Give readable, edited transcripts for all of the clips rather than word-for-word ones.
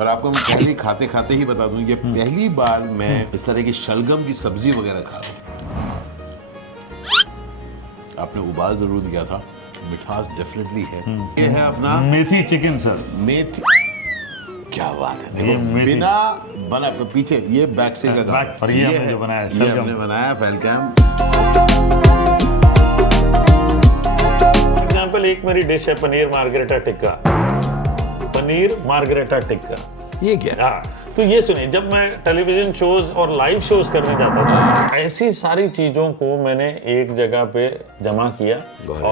और आपको मैं पहले खाते खाते ही बता दूं, ये पहली बार मैं इस तरह की शलगम की सब्जी वगैरह खा रहा हूँ। आपने उबाल जरूर दिया था, मिठास डेफिनेटली है। ये है अपना मेथी चिकन सर। मेथी, क्या बात है। देखो बिना बना पीछे ये बैक से का काम, और ये हमने जो बनाया ये हमने बनाया फैलकैम। एग्जाम्पल एक मेरी डिश है पनीर मार्गरेटा टिक्का। पनीर मार्गरेटा टिक्का, ये क्या है? हाँ, तो ये सुनिए, जब मैं टेलीविजन शोज और लाइव शोज करने जाता था, ऐसी सारी चीजों को मैंने एक जगह पे जमा किया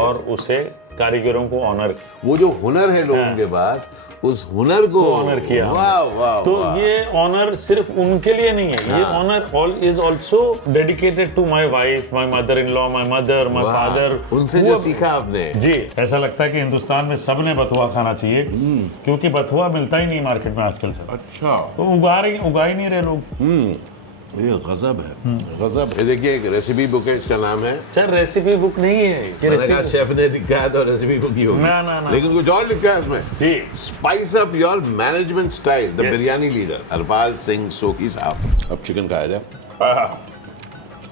और उसे कारीगरों को ऑनर किया। वो जो हुनर है लोगों के पास, उस हुनर को ऑनर किया। वाह वाह। तो ये ऑनर सिर्फ उनके लिए नहीं है, ये honour is also dedicated to my wife, my mother in law, my mother, my father. उनसे जो सीखा आपने। जी, ऐसा लगता है कि हिंदुस्तान में सबने बथुआ खाना चाहिए, क्योंकि बथुआ मिलता ही नहीं मार्केट में आजकल से। अच्छा, तो उगा ही नहीं रहे लोग। ये गजब है, गजब। ये देखिए एक रेसिपी बुक है, इसका नाम है। सर रेसिपी बुक नहीं है ये, मैंने कहा शेफ ने दिखाया तो रेसिपी बुक ही होगी। ना। लेकिन कुछ और लिखा है इसमें। जी, spice up your management style, the biryani leader Harpal Singh Sokhi sahab. अब चिकन खाया जाए।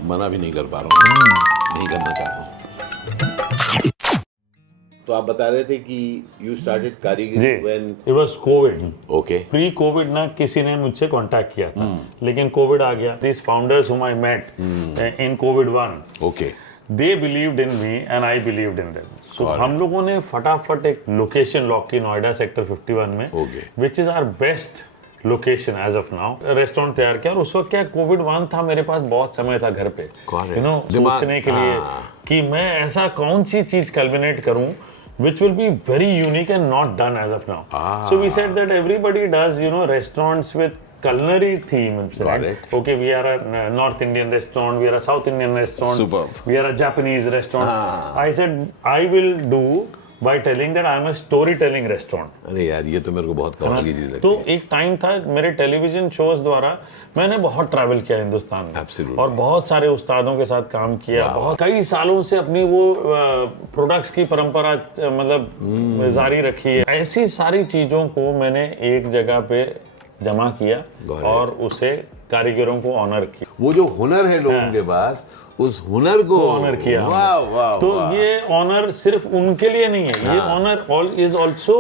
मना भी नहीं कर पा रहा हूँ, नहीं करना चाहता हूँ। तो आप बता रहे थे कि यू स्टार्टेड कारीगरी when it was Covid. Okay. Pre Covid ना किसी ने मुझसे कांटेक्ट किया था, लेकिन कोविड आ गया। This founders whom I met in COVID-1, okay, they believed in me and I believed in them. So हम लोगों ने फटाफट एक लोकेशन लॉक की नोएडा सेक्टर 51 में, which is our best location as of now. Restaurant तैयार किया और उस वक्त क्या कोविड-1 था, मेरे पास बहुत समय था घर पे, सोचने के लिए कि मैं ऐसा कौन सी चीज कल्मिनेट करूं which will be very unique and not done as of now. So we said that everybody does, restaurants with culinary theme. Got it. Okay, we are a North Indian restaurant, we are a South Indian restaurant, Superb. We are a Japanese restaurant. I said I will do by telling that I am a storytelling restaurant. अरे यार, ये तो मेरे को बहुत कमाल की चीज लगती है। तो एक टाइम था मेरे टेलीविजन शोज द्वारा, मैंने बहुत ट्रैवल किया हिंदुस्तान में। Absolutely. और बहुत सारे उस्तादों के साथ काम किया, बहुत कई सालों से अपनी वो प्रोडक्ट्स की परंपरा मतलब जारी रखी है। ऐसी सारी चीजों को मैंने एक जगह पे जमा किया और उसे कारीगरों को ऑनर किया। वो जो हुनर है लोगों के पास, उस हुनर को ऑनर किया। वाह वाह। तो ये ऑनर सिर्फ उनके लिए नहीं है, ये honour is also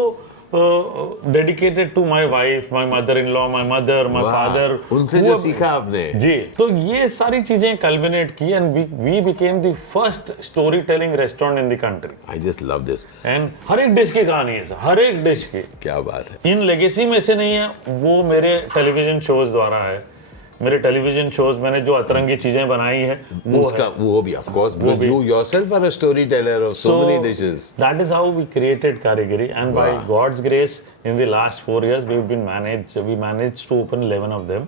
dedicated to my wife, my mother in law, my mother, my father. उनसे जो सीखा आपने। जी, तो ये सारी चीजें कल्मिनेट की and we became the first story telling restaurant in the country. I just love this. And हर एक डिश की कहानी है सर, हर एक डिश की। क्या बात है। इन लेगेसी में से नहीं है, वो मेरे टेलीविजन शोज द्वारा है। मेरे टेलीविजन शोज मैंने जो अतरंगी चीजें बनाई है वो भी of course, because you yourself are a storyteller of so many dishes. That is how we created Karigari, and by God's grace in the last 4 years we managed to open 11 of them.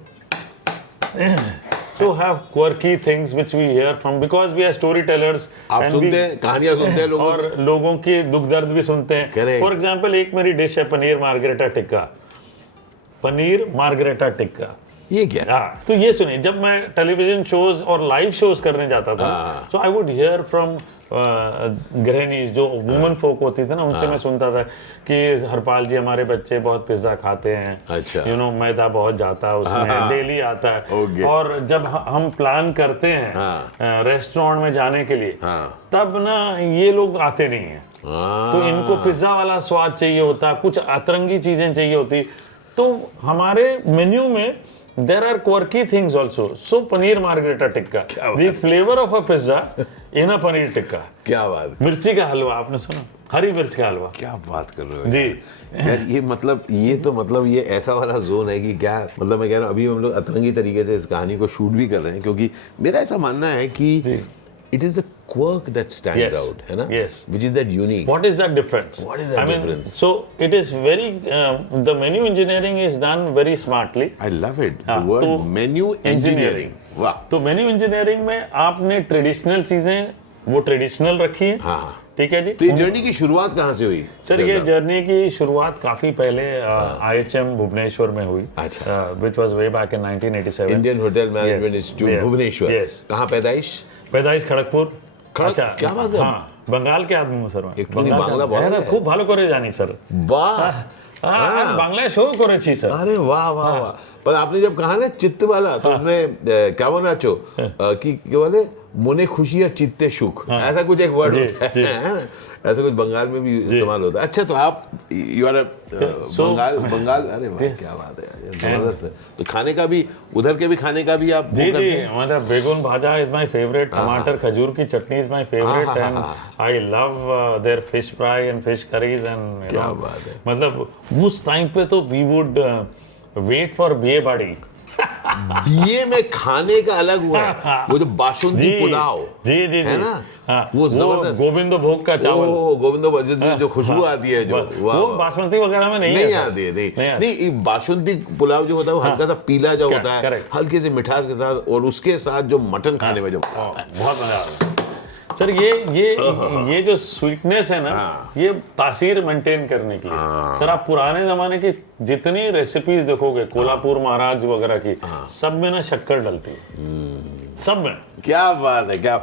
So have quirky things which we hear from, because we are storytellers. आप सुनते हैं, कहानियां सुनते हैं लोगों से, और लोगों की दुख दर्द भी सुनते हैं। फॉर एग्जाम्पल एक मेरी डिश है पनीर मार्गरेटा टिक्का। पनीर मार्गरेटा टिक्का, ये क्या? हाँ, तो ये सुनिए, जब मैं टेलीविजन शोज और लाइव शोज करने जाता था, सो आई वुड हियर फ्रॉम गृहिणीज, जो वुमन फोक होती थी ना, उनसे मैं सुनता था कि हरपाल जी, हमारे बच्चे बहुत पिज्जा खाते हैं, अच्छा, मैदा बहुत जाता है उसमें, डेली आता है। और जब हम प्लान करते हैं रेस्टोरेंट में जाने के लिए, तब ना ये लोग आते नहीं हैं, तो इनको पिज्जा वाला स्वाद चाहिए होता, कुछ अतरंगी चीजें चाहिए होती। तो हमारे मेन्यू में there are quirky things also. So paneer margherita tikka, the flavor of a pizza in a paneer tikka. क्या बात। मिर्ची का हलवा, आपने सुना? हरी मिर्च का हलवा। क्या बात कर रहे हो जी यार, ये ऐसा वाला जोन है कि क्या मतलब, मैं कह रहा हूँ अभी हम लोग अतरंगी तरीके से इस कहानी को शूट भी कर रहे हैं, क्योंकि मेरा ऐसा मानना है कि it is a quirk that stands out, है ना? Yes. Which is that unique. What is that difference? What is that difference? So it is very the menu engineering is done very smartly. I love it. The word menu engineering. वाह। तो menu engineering में आपने traditional चीजें वो traditional रखी है। हाँ, ठीक है जी। तो ये जर्नी की शुरुआत कहाँ से हुई? सर ये जर्नी की शुरुआत काफी पहले IHM भुवनेश्वर में हुई, which was way back in 1987. Indian hotel management institute Bhubaneswar. कहाँ पैदाइश? खड़गपुर। अच्छा, क्या बात है। हाँ, बंगाल के आदमी हूँ सर मैं। एक बांग्ला बहुत खूब ভালো করে জানি স্যার। वाह, बांग्ला शो करेছি স্যার। अरे वाह वाह वाह। पर आपने जब कहा ना चित्त वाला तो उसमें क्या बोला चो कि क्या बोले मने खुशी या चित्ते सुख, ऐसा कुछ एक वर्ड होता है ना, ऐसा कुछ बंगाल में भी इस्तेमाल होता है। अच्छा तो आप यू आर बंगाल अरे वाह क्या बात है यार, जबरदस्त है। तो खाने का भी उधर के भी खाने का भी आप जी जी, हमारा begun bhaja is my favourite, tamatar khajur की chutney is my favourite, and I love their fish fry and fish curries and क्या बात है। मतलब उस टाइम पे तो वी वुड वेट फॉर बिये बाड़ी। बीए में खाने का अलग हुआ है, वो जो बासुंदी पुलाव जी जी है जी, ना, वो जबरदस्त गोविंद भोग का चावल, गोविंदो भोग में जो खुशबू आती है, जो वो बासमती वगैरह में नहीं आती है। नहीं बासुंती पुलाव जो होता है वो हल्का सा पीला जो होता है, हल्के से मिठास के साथ, और उसके साथ जो मटन खाने में जो बहुत मजा आता है सर। ये जो स्वीटनेस है ना, ये तासीर मेंटेन करने के लिए सर आप पुराने जमाने की जितनी रेसिपीज देखोगे, कोल्हापुर महाराज वगैरह की, सब में ना शक्कर डलती है, सब में। क्या बात है, क्या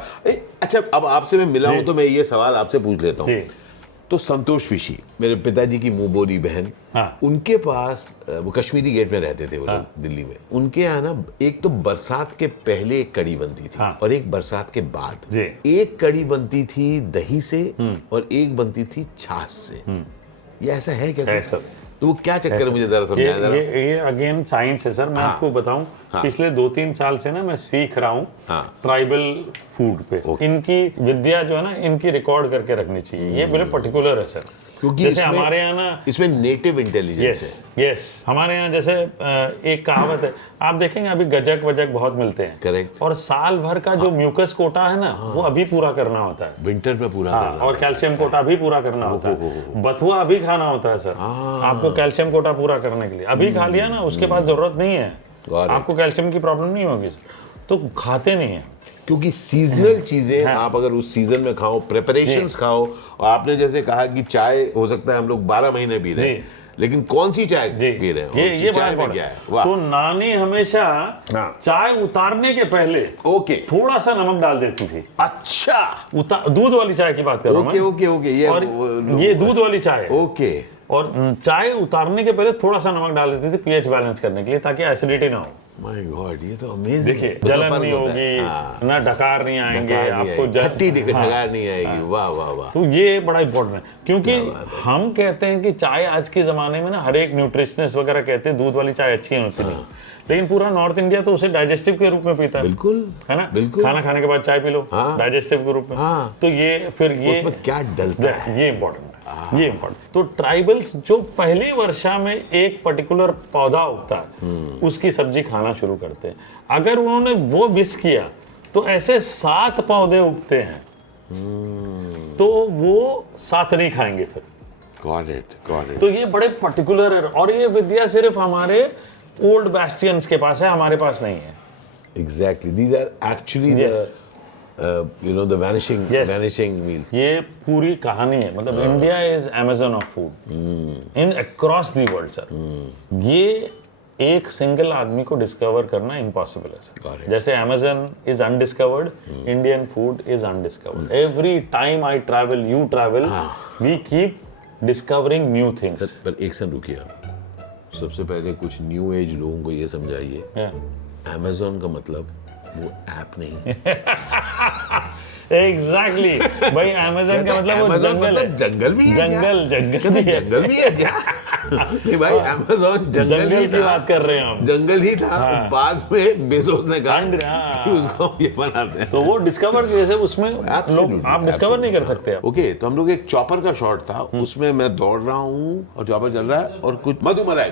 अच्छा अब आपसे मैं मिला हूं तो मैं ये सवाल आपसे पूछ लेता हूँ। तो संतोष पिशी मेरे पिताजी की मुंह बोली बहन, उनके पास वो कश्मीरी गेट में रहते थे वो लोग दिल्ली में, उनके यहाँ ना एक तो बरसात के पहले एक कड़ी बनती थी और एक बरसात के बाद। एक कड़ी बनती थी दही से और एक बनती थी छाछ से। ये ऐसा है क्या? तो वो क्या चक्कर है, मुझे जरा समझाएं जरा। ये अगेन साइंस है सर, मैं आपको बताऊं। पिछले 2-3 साल से ना मैं सीख रहा हूँ ट्राइबल फूड पे। इनकी विद्या जो है ना, इनकी रिकॉर्ड करके रखनी चाहिए, ये बड़े पर्टिकुलर है सर। क्योंकि जैसे हमारे यहाँ ना इसमें नेटिव इंटेलिजेंस है। यस, हमारे यहाँ जैसे एक कहावत है, आप देखेंगे अभी गजक वजक बहुत मिलते हैं। करेक्ट। और साल भर का जो म्यूकस कोटा है ना, वो अभी पूरा करना होता है, विंटर में पूरा करना, और कैल्शियम कोटा भी पूरा करना होता है। बथुआ अभी खाना होता है सर आपको, कैल्शियम कोटा पूरा करने के लिए। अभी खा लिया ना, उसके बाद जरूरत नहीं है, आपको कैल्शियम की प्रॉब्लम नहीं होगी सर, तो खाते नहीं है। क्योंकि सीजनल चीजें आप अगर उस सीजन में खाओ, प्रिपरेशंस खाओ। और आपने जैसे कहा कि चाय हो सकता है हम लोग 12 महीने पी रहे हैं, लेकिन कौन सी चाय पी रहे हैं, ये चाय में क्या है? तो नानी हमेशा चाय उतारने के पहले थोड़ा सा नमक डाल देती थी। अच्छा, दूध वाली चाय की बात कर रहा हूं। ओके ये दूध वाली चाय। ओके। और चाय उतारने के पहले थोड़ा सा नमक डाल देती थी, पीएच बैलेंस करने के लिए, ताकि एसिडिटी ना हो। माय गॉड, ये तो अमेजिंग। देखिए जलन नहीं होगी, ना डकार नहीं आएंगे आपको, खट्टी डकार नहीं आएगी। वाह वाह वाह। तो ये बड़ा इंपॉर्टेंट है, क्योंकि हम कहते हैं कि चाय आज के जमाने में ना, हर एक न्यूट्रिशनिस्ट वगैरह कहते हैं दूध वाली चाय अच्छी होती नहीं, लेकिन पूरा नॉर्थ इंडिया तो उसे डाइजेस्टिव के रूप में पीता है। बिल्कुल है ना, खाना खाने के बाद चाय पी लो, डाइजेस्टिव के रूप में। तो ये फिर ये उसमें क्या डलता है, ये इंपॉर्टेंट है, ये इंपॉर्टेंट। तो ट्राइबल्स जो पहली वर्षा में एक पर्टिकुलर पौधा उगता है, उसकी सब्जी खाना शुरू करते हैं। अगर उन्होंने वो मिस किया तो ऐसे 7 पौधे उगते हैं, तो वो 7 नहीं खाएंगे फिर। Got it. तो ये बड़े पर्टिकुलर है, और ये विद्या सिर्फ हमारे ओल्ड बैस्टियंस के पास है, हमारे पास नहीं है। Exactly. These are actually the vanishing meals. ये पूरी कहानी है, मतलब India is Amazon of food in across the world sir. ये एक सिंगल आदमी को डिस्कवर करना इम्पॉसिबल है सर। जैसे Amazon is undiscovered, Indian food is undiscovered. Every time I travel, you travel, we keep discovering new things. पर एक second रुकिए आप, सबसे पहले कुछ न्यू एज लोगों को ये समझाइए, अमेज़न का मतलब वो ऐप नहीं। एग्जैक्टली भाई, अमेज़न का मतलब वो जंगल है। जंगल भी है, जंगल भी है क्या? नहीं भाई, अमेज़न जंगल की बात कर रहे हैं हम, जंगल ही था। बाद में बेजोस ने कहा कि उसको ये बनाते हैं, तो वो डिस्कवर जैसे उसमें आप डिस्कवर नहीं कर सकते। ओके, तो हम लोग एक चॉपर का शॉट था, उसमें मैं दौड़ रहा हूँ और चॉपर चल रहा है, और कुछ मधुमलाई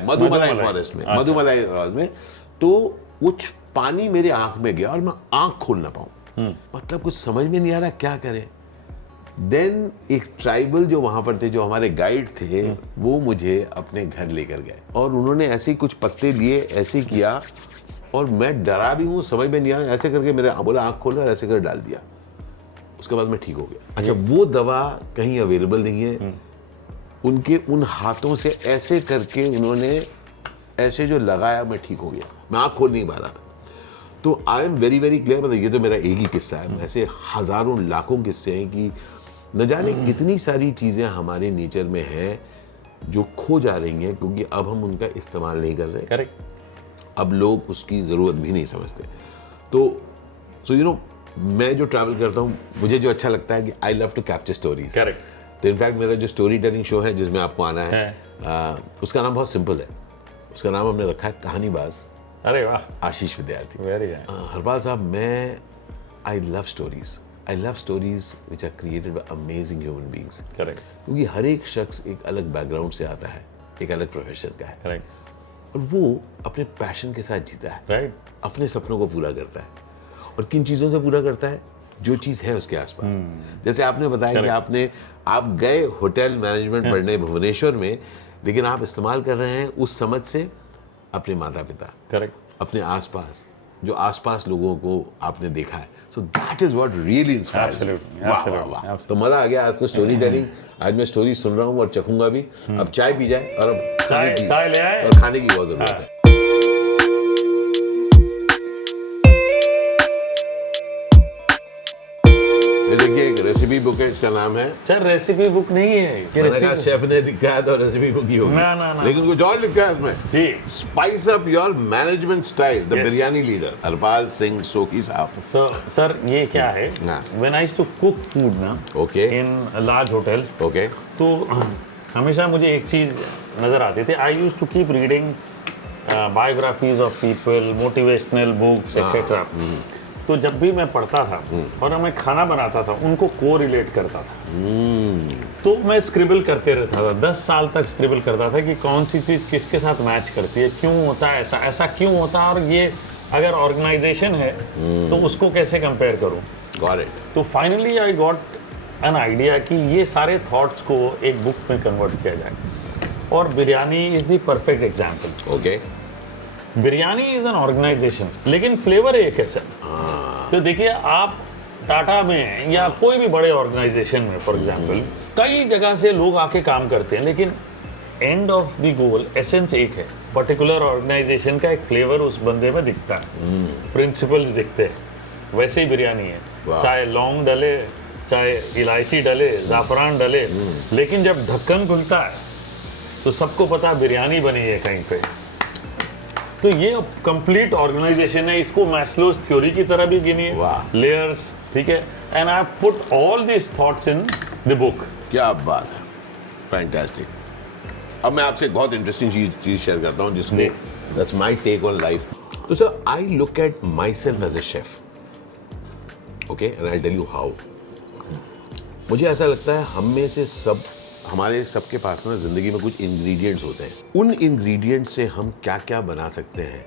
फॉरेस्ट में, मधुमलाई फॉरेस्ट में, तो कुछ पानी मेरे आंख में गया और मैं आंख खोल ना पाऊं। मतलब कुछ समझ में नहीं आ रहा क्या करें। देन एक ट्राइबल जो वहां पर थे, जो हमारे गाइड थे, वो मुझे अपने घर लेकर गए, और उन्होंने ऐसे ही कुछ पत्ते लिए, ऐसे किया, और मैं डरा भी हूँ, समझ में नहीं आ रहा, ऐसे करके मेरे बोला आंख खोलो, और ऐसे कर डाल दिया। उसके बाद मैं ठीक हो गया। अच्छा, वो दवा कहीं अवेलेबल नहीं है। उनके उन हाथों से ऐसे करके उन्होंने ऐसे जो लगाया, मैं ठीक हो गया, मैं आंख खोल नहीं पा रहा था। तो I am very very clear, मतलब ये तो मेरा एक ही किस्सा है, ऐसे हजारों लाखों किस्से हैं कि न जाने कितनी सारी चीज़ें हमारे नेचर में हैं जो खो जा रही हैं क्योंकि अब हम उनका इस्तेमाल नहीं कर रहे। करेक्ट। अब लोग उसकी ज़रूरत भी नहीं समझते। तो सो यू नो, मैं जो ट्रैवल करता हूँ, मुझे जो अच्छा लगता है कि I love to capture stories. Correct. तो इनफैक्ट मेरा जो स्टोरी टेलिंग शो है जिसमें आपको आना है, उसका नाम बहुत सिंपल है। उसका नाम हमने रखा है कहानीबाज। अरे वाह, आशीष विद्यार्थी। वेरी हरपाल साहब, मैं I love stories which are created by amazing human beings. Correct. क्योंकि हर एक शख्स एक अलग बैकग्राउंड से आता है, एक अलग प्रोफेशन का है, करेक्ट। और वो अपने पैशन के साथ जीता है, राइट। अपने सपनों को पूरा करता है। और किन चीज़ों से पूरा करता है? जो चीज़ है उसके आसपास। जैसे आपने बताया कि आप गए होटल मैनेजमेंट पढ़ने भुवनेश्वर में, लेकिन आप इस्तेमाल कर रहे हैं उस समझ से अपने माता पिता, करेक्ट, अपने आसपास जो आसपास लोगों को आपने देखा है। So that is what really inspires. Absolutely, वाह वाह वाह। तो मजा आ गया आज तो स्टोरी टेलिंग। आज मैं स्टोरी सुन रहा हूँ और चखूंगा भी। अब चाय पी जाए और अब चाय ले आए और खाने की बहुत जरूरत है। ये देखिए, एक रेसिपी बुक है, इसका नाम है। सर रेसिपी बुक नहीं है ये, मैंने कहा शेफ ने लिखा है तो रेसिपी बुक ही होगी। ना। लेकिन कुछ और लिखा है इसमें। जी। Spice up your management style, the biryani leader, Harpal Singh Sokhi sahab. तो सर ये क्या है, हाँ। When I used to cook food ना okay in large hotels, okay तो हमेशा मुझे एक चीज नजर आती थी। I used to keep reading biographies of people, motivational books etcetera. तो जब भी मैं पढ़ता था और मैं खाना बनाता था, उनको को रिलेट करता था। तो मैं स्क्रिबल करते रहता था, 10 साल तक स्क्रिबल करता था कि कौन सी चीज़ किसके साथ मैच करती है, क्यों होता है ऐसा, ऐसा क्यों होता है, और ये अगर ऑर्गेनाइजेशन है तो उसको कैसे कंपेयर करूं। Got it. तो finally I got an idea कि ये सारे थॉट्स को एक बुक में कन्वर्ट किया जाए, और biryani is the perfect example. Okay. Biryani is an organisation, लेकिन फ्लेवर एक है सर। तो देखिए, आप टाटा में या कोई भी बड़े ऑर्गेनाइजेशन में फॉर एग्जांपल कई जगह से लोग आके काम करते हैं, लेकिन end of the goal essence एक है। पर्टिकुलर ऑर्गेनाइजेशन का एक फ्लेवर उस बंदे में दिखता है, प्रिंसिपल्स दिखते हैं। वैसे ही बिरयानी है, चाहे लौंग डले, चाहे इलायची डले, ज़ाफ़रान डले, लेकिन जब ढक्कन खुलता है तो सबको पता बिरयानी बनी है कहीं पे। तो ये कंप्लीट ऑर्गेनाइजेशन है। इसको मैस्लोज थ्योरी की तरह भी गिनिए, लेयर्स, ठीक है। And I put all this thoughts in the book. क्या बात है, फैंटास्टिक। अब मैं आपसे एक बहुत इंटरेस्टिंग चीज शेयर करता हूँ, जिसको that's my take on life. तो sir, I look at myself as a chef, okay, and I tell you how. मुझे ऐसा लगता है हम में से हमारे सबके पास ना जिंदगी में कुछ इंग्रेडिएंट्स होते हैं। उन इंग्रेडिएंट्स से हम क्या क्या बना सकते हैं,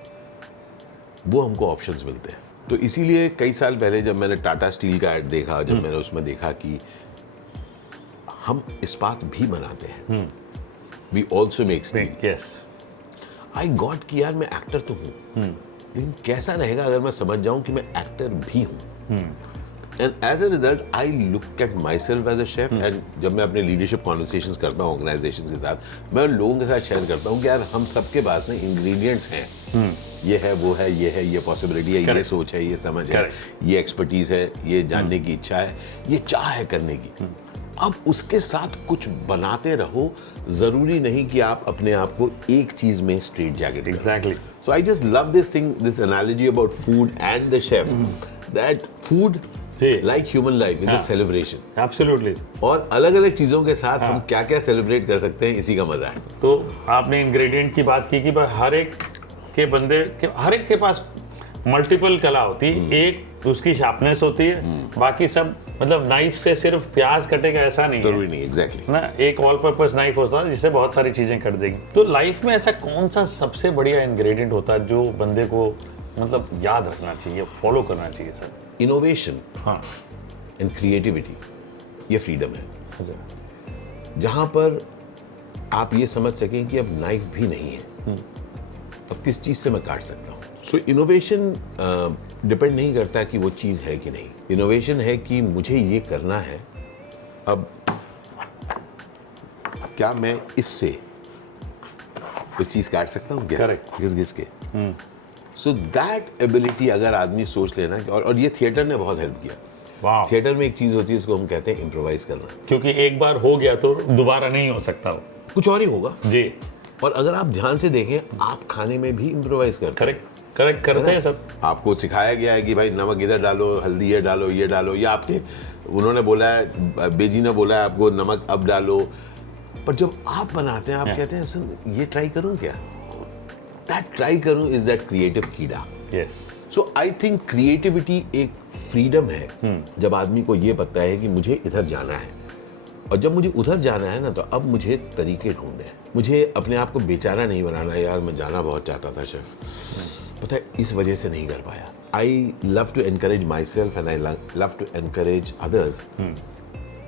वो हमको ऑप्शंस मिलते हैं। तो इसीलिए कई साल पहले जब मैंने टाटा स्टील का ऐड देखा, जब मैंने उसमें देखा कि हम इस्पात भी बनाते हैं, we also make steel, I got कि यार मैं एक्टर तो हूँ, लेकिन कैसा रहेगा अगर मैं समझ जाऊं कि मैं एक्टर भी हूँ। And as a result I look at myself as a chef. And जब मैं अपने लीडरशिप कॉन्वर्सेशंस करता हूँ ऑर्गेनाइजेशन के साथ, मैं उन लोगों के साथ शेयर करता हूँ कि यार हम सबके पास ना इंग्रेडिएंट्स हैं, ये है, वो है, ये है, ये पॉसिबिलिटी है, ये सोच है, ये समझ है, ये एक्सपर्टीज है, ये जानने की इच्छा है, ये चाह है करने की। अब उसके साथ कुछ बनाते रहो, जरूरी नहीं कि आप अपने आप को एक चीज में straight jacket. Exactly. So I just love this thing, this analogy about food and the chef, that food like human life is a celebration. Absolutely. और अलग अलग चीजों के साथ हम क्या क्या सेलिब्रेट कर सकते हैं, इसी का मजा है। तो आपने इंग्रेडिएंट की बात की कि हर एक के पास मल्टीपल कला होती है। एक उसकी शार्पनेस होती है, बाकी सब मतलब नाइफ से सिर्फ प्याज कटेगा ऐसा नहीं, जरूरी नहीं। एग्जैक्टली ना, एक ऑल पर्पस नाइफ होता है जिससे बहुत सारी चीजें कट देगी। तो लाइफ में ऐसा कौन सा सबसे बढ़िया इंग्रेडिएंट होता है जो बंदे को मतलब याद रखना चाहिए, फॉलो करना चाहिए सर? इनोवेशन हाँ, एंड क्रिएटिविटी, ये फ्रीडम है, अच्छा। जहां पर आप ये समझ सकें कि अब नाइफ भी नहीं है, अब किस चीज से मैं काट सकता हूँ। सो इनोवेशन डिपेंड नहीं करता कि वो चीज है कि नहीं। इनोवेशन है कि मुझे ये करना है, अब क्या मैं इससे कुछ चीज काट सकता हूँ क्या? Correct. घिस घिस के। सो दैट एबिलिटी अगर आदमी सोच लेना, और ये थिएटर ने बहुत हेल्प किया। वाह। थिएटर में एक चीज होती है, इसको हम कहते हैं इम्प्रोवाइज करना। क्योंकि एक बार हो गया तो दोबारा नहीं हो सकता वो। कुछ और ही होगा। जी, और अगर आप ध्यान से देखें, आप खाने में भी इम्प्रोवाइज करते हैं। करेक्ट करते हैं सब। आपको सिखाया गया है कि भाई नमक इधर डालो, हल्दी ये डालो, ये डालो, या आपके उन्होंने बोला है, बेजी ने बोला है आपको नमक अब डालो, पर जब आप बनाते हैं आप कहते हैं सुन ये ट्राई करूं क्या, दैट ट्राई करूं इज दैट क्रिएटिव कीड़ा। Yes, so I think creativity एक फ्रीडम है जब आदमी को ये पता है कि मुझे इधर जाना है, और जब मुझे उधर जाना है ना तो अब मुझे तरीके ढूंढने हैं, मुझे अपने आप को बेचारा नहीं बनाना। यार मैं जाना बहुत चाहता था शेफ, पता है इस वजह से नहीं कर पाया। I love to encourage myself and I love to encourage others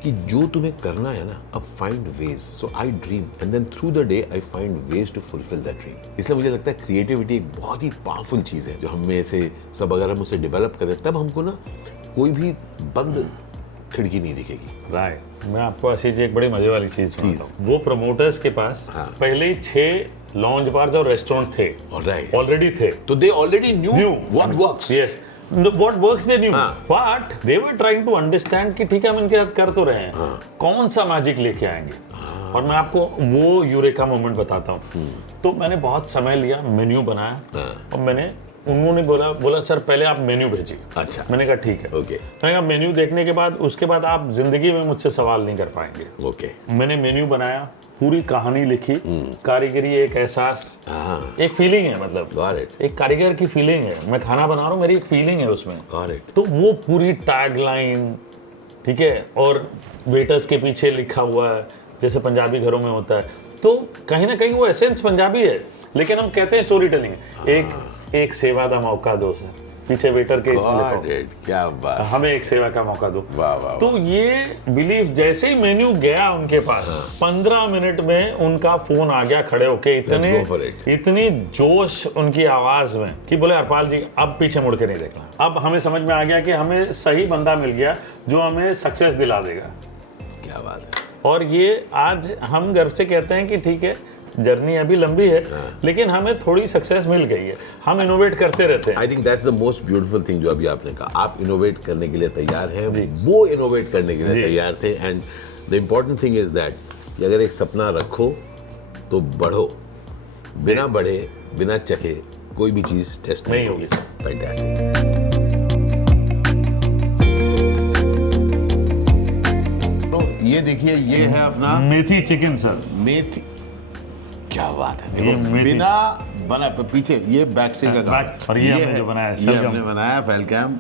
कि जो तुम्हें करना है ना, अब find ways. So I dream and then through the day I find ways to fulfil that dream. इसलिए मुझे लगता है क्रिएटिविटी एक बहुत ही पावरफुल चीज़ है जो हम में से सब अगर हम उसे डेवलप करें तब हमको ना कोई भी बंद खिड़की नहीं दिखेगी। राइट। मैं आपको ऐसी एक बड़ी मजे वाली चीज बताता हूं। वो प्रमोटर्स के पास पहले ही 6 लॉन्च बार्स और रेस्टोरेंट थे, ऑलरेडी थे, तो they already knew what works. Yes, what works they knew, but they were trying to understand कि ठीक है हम इनके साथ कर तो रहे हैं, कौन सा मैजिक लेके आएंगे। और मैं आपको वो यूरेका मोमेंट बताता हूँ। तो मैंने बहुत समय लिया, मेन्यू बनाया, और मैंने उन्होंने बोला सर पहले आप मेन्यू भेजिए। अच्छा, मैंने कहा ठीक है। ओके, मैंने कहा मेन्यू देखने के बाद उसके बाद आप जिंदगी में मुझसे सवाल नहीं कर पाएंगे। ओके, मैंने मेन्यू बनाया, पूरी कहानी लिखी, कारीगरी एक एहसास, एक फीलिंग है, मतलब एक कारीगर की फीलिंग है। मैं खाना बना रहा हूँ, मेरी एक फीलिंग है उसमें। तो वो पूरी टैगलाइन, ठीक है, और वेटर्स के पीछे लिखा हुआ है जैसे पंजाबी घरों में होता है, तो कहीं ना कहीं वो एसेंस पंजाबी है, लेकिन हम कहते हैं स्टोरी टेलिंग। एक सेवा का मौका दो सर, पीछे वेटर के क्या बात, हमें एक सेवा का मौका दो। वाह वाह। तो ये बिलीव, जैसे ही मेन्यू गया उनके पास, 15 मिनट में उनका फोन आ गया खड़े होके, इतनी जोश उनकी आवाज में कि बोले हरपाल जी अब पीछे मुड़ के नहीं देखना। अब हमें समझ में आ गया कि हमें सही बंदा मिल गया जो हमें सक्सेस दिला देगा। क्या बात है। और ये आज हम गर्व से कहते हैं कि ठीक है जर्नी अभी लंबी है, लेकिन हमें थोड़ी सक्सेस मिल गई है, हम इनोवेट करते रहते हैं। I think that's the most beautiful thing जो अभी आपने कहा, आप इनोवेट करने के लिए तैयार हैं, वो इनोवेट करने के लिए तैयार थे। And the important thing is that अगर एक सपना रखो तो बढ़ो, बिना बढ़े बिना चखे कोई भी चीज टेस्ट नहीं होगी। फैंटास्टिक। ये देखिए, ये है अपना मेथी चिकन सर। मेथी, क्या बात है। देखो बिना बना, पीछे ये बैक से का काम, और ये हमने जो बनाया, ये हमने बनाया फैलकैम,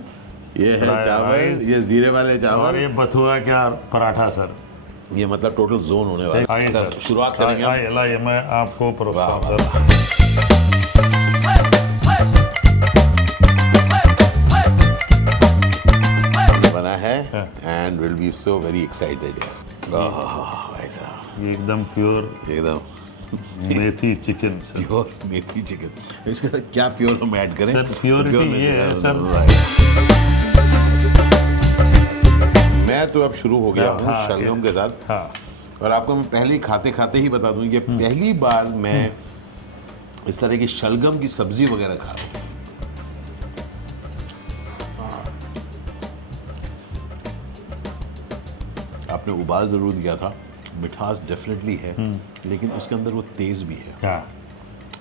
ये है चावल, ये जीरे वाले चावल, और ये बथुआ क्या पराठा सर। ये मतलब टोटल जोन होने वाला है। सर शुरुआत करेंगे हम। लाइए मैं आपको परोसता हूं। बना है and will be so very excited. ये एकदम प्योर, एकदम मेथी चिकन सर। प्योर मेथी चिकन। इसके साथ क्या प्योर हम ऐड करें? सर प्योरिटी ये है सर। मैं तो अब शुरू हो गया हूँ शलगम के साथ। और आपको मैं पहले ही खाते खाते ही बता दूं कि पहली बार मैं इस तरह की शलगम की सब्जी वगैरह खा रहा हूँ। आपने उबाल जरूर दिया था, मिठास डेफिनेटली है, लेकिन उसके अंदर वो तेज भी है।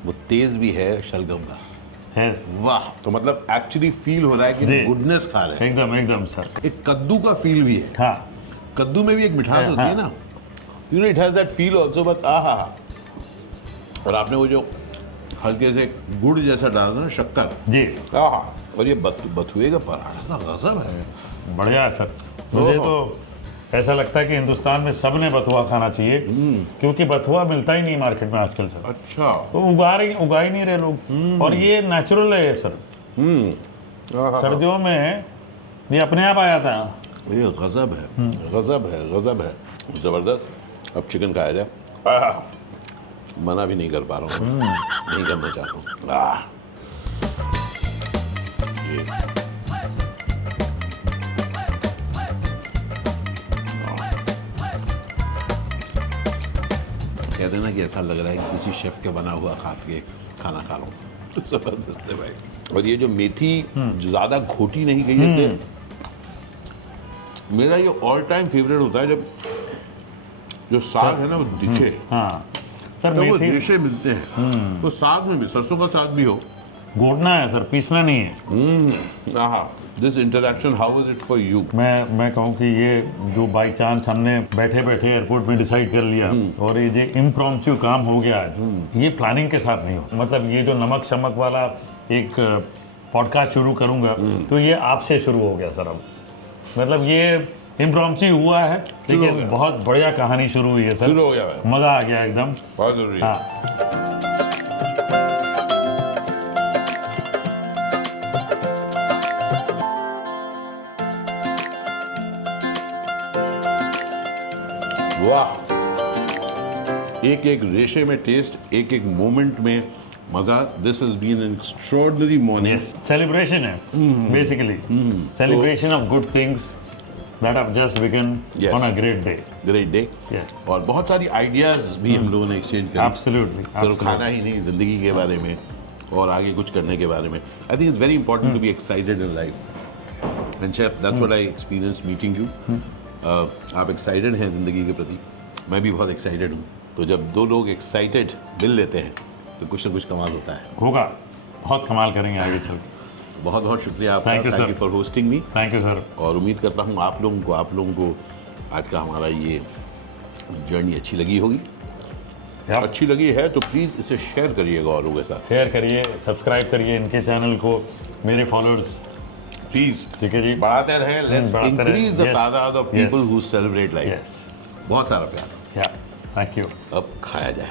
वो तेज भी है शलगम का है। वाह। तो मतलब एक्चुअली फील हो रहा है कि गुडनेस खा रहे हैं। एकदम एकदम सर। एक कद्दू का फील भी है। हाँ, कद्दू में भी एक मिठास होती है ना, you know it has that feel also. But आहा, और आपने वो जो हल्के से गुड़ जैसा डाला ना, शक्कर जी, आहा, और ये बथुए का पराठा का गजब है। बढ़िया है सर। मुझे तो ऐसा लगता है कि हिंदुस्तान में सबने बथुआ खाना चाहिए, क्योंकि बथुआ मिलता ही नहीं मार्केट में आजकल सर। अच्छा। तो उगा ही नहीं रहे लोग, और ये नेचुरल है ये सर। सर्दियों में ये अपने आप आ जाता है। ये गजब है, गजब है, गजब है, जबरदस्त। अब चिकन खाया जाए। मना भी नहीं कर पा रहा हूँ, नहीं करना चाहता हूँ। कहते हैं ना कि ऐसा लग रहा है कि किसी शेफ के बना हुआ खाना खा रहा हूँ। जबरदस्त है भाई। और ये जो मेथी ज्यादा घोटी नहीं गई है, मेरा ये ऑल टाइम फेवरेट होता है जब जो साग है ना वो दिखे। सर तो वो मेथी रेशे मिलते हैं तो साग में भी सरसों का साग भी हो घोटना है सर, पीसना नहीं है। This interaction how is it for you? मैं कहूँ कि ये जो बाई चांस हमने बैठे बैठे एयरपोर्ट में डिसाइड कर लिया और ये जो इम्प्रॉम्प्चू काम हो गया आज, ये प्लानिंग के साथ नहीं हो। मतलब ये जो नमक शमक वाला एक पॉडकास्ट शुरू करूंगा तो ये आपसे शुरू हो गया सर। अब मतलब ये इम्प्रॉम्प्चू हुआ है लेकिन बहुत बढ़िया कहानी शुरू हुई है सर। शुरू हो गया है। मजा आ गया एकदम। बहुत जरूरी है। हाँ वाह, एक एक रेशे में टेस्ट, एक एक मोमेंट में मजा। This has been an extraordinary morning. Celebration है basically, celebration of good things that have just begun Yes. on a great day. Great day. Yes. और बहुत सारी आइडियाज भी हम लोगों ने एक्सचेंज करे। Absolutely. सिर्फ खाना ही नहीं, जिंदगी के बारे में और आगे कुछ करने के बारे में। I think it's very important to be excited in life and chef that's what I experience meeting you. आप एक्साइटेड हैं जिंदगी के प्रति, मैं भी बहुत एक्साइटेड हूँ। तो जब दो लोग एक्साइटेड मिल लेते हैं तो कुछ ना कुछ कमाल होता है। होगा, बहुत कमाल करेंगे आगे चल के। बहुत बहुत शुक्रिया आपका। Thank you, thank sir. You for hosting me. Thank you sir. और उम्मीद करता हूँ आप लोगों को आज का हमारा ये जर्नी अच्छी लगी होगी। अच्छी लगी है तो प्लीज़ इसे शेयर करिएगा औरों के साथ। शेयर करिए, सब्सक्राइब करिए इनके चैनल को, मेरे फॉलोअर्स। प्लीज ठीक है जी, बढ़ाते रहें। लेट्स बढ़ाते रहें। Increase the Yes. तादाद of people Yes. Who celebrate life. Yes बहुत सारा प्यार। या थैंक यू। अब खाया जाए।